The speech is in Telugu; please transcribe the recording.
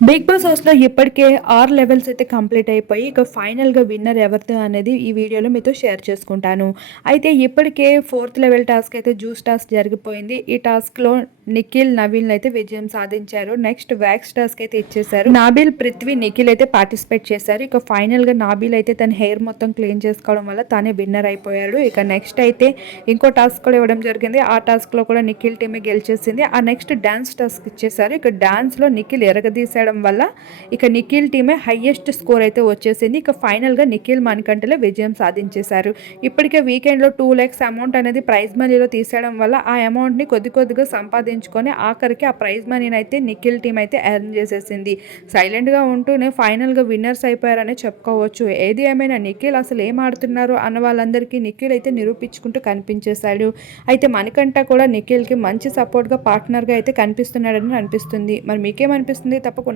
బిగ్ బాస్ హౌస్లో ఇప్పటికే ఆరు లెవెల్స్ అయితే కంప్లీట్ అయిపోయి ఇక ఫైనల్గా విన్నర్ ఎవరితో అనేది ఈ వీడియోలో మీతో షేర్ చేసుకుంటాను. అయితే ఇప్పటికే ఫోర్త్ లెవెల్ టాస్క్ అయితే జ్యూస్ టాస్క్ జరిగిపోయింది. ఈ టాస్క్లో నిఖిల్ నవీల్ అయితే విజయం సాధించారు. నెక్స్ట్ వ్యాక్స్ టాస్క్ అయితే ఇచ్చేశారు. నాబిల్ పృథ్వీ నిఖిల్ అయితే పార్టిసిపేట్ చేశారు. ఇక ఫైనల్గా నాబిల్ అయితే తన హెయిర్ మొత్తం క్లీన్ చేసుకోవడం వల్ల తానే విన్నర్ అయిపోయాడు. ఇక నెక్స్ట్ అయితే ఇంకో టాస్క్ కూడా ఇవ్వడం జరిగింది. ఆ టాస్క్లో కూడా నిఖిల్ టీమే గెలిచేసింది. ఆ నెక్స్ట్ డ్యాన్స్ టాస్క్ ఇచ్చేసారు ఇక డ్యాన్స్లో నిఖిల్ ఎరగదీశాడు. ఉండడం వల్ల ఇక నిఖిల్ టీమే హయ్యెస్ట్ స్కోర్ అయితే వచ్చేసింది. ఇక ఫైనల్గా నిఖిల్ మణికంఠలో విజయం సాధించేశారు. ఇప్పటికే వీకెండ్లో టూ ల్యాక్స్ అమౌంట్ అనేది ప్రైజ్ మనీలో తీసేయడం వల్ల ఆ అమౌంట్ని కొద్ది కొద్దిగా సంపాదించుకొని ఆఖరికి ఆ ప్రైజ్ మనీని అయితే నిఖిల్ టీం అయితే ఎర్న్ చేసేసింది. సైలెంట్గా ఉంటూనే ఫైనల్గా విన్నర్స్ అయిపోయారని చెప్పుకోవచ్చు. ఏది ఏమైనా నిఖిల్ అసలు ఏం ఆడుతున్నారు అన్న వాళ్ళందరికీ నిఖిల్ అయితే నిరూపించుకుంటూ కనిపించేశాడు. అయితే మణికంఠ కూడా నిఖిల్కి మంచి సపోర్ట్గా పార్ట్నర్గా అయితే కనిపిస్తున్నాడని అనిపిస్తుంది. మరి మీకేమనిపిస్తుంది? తప్పకుండా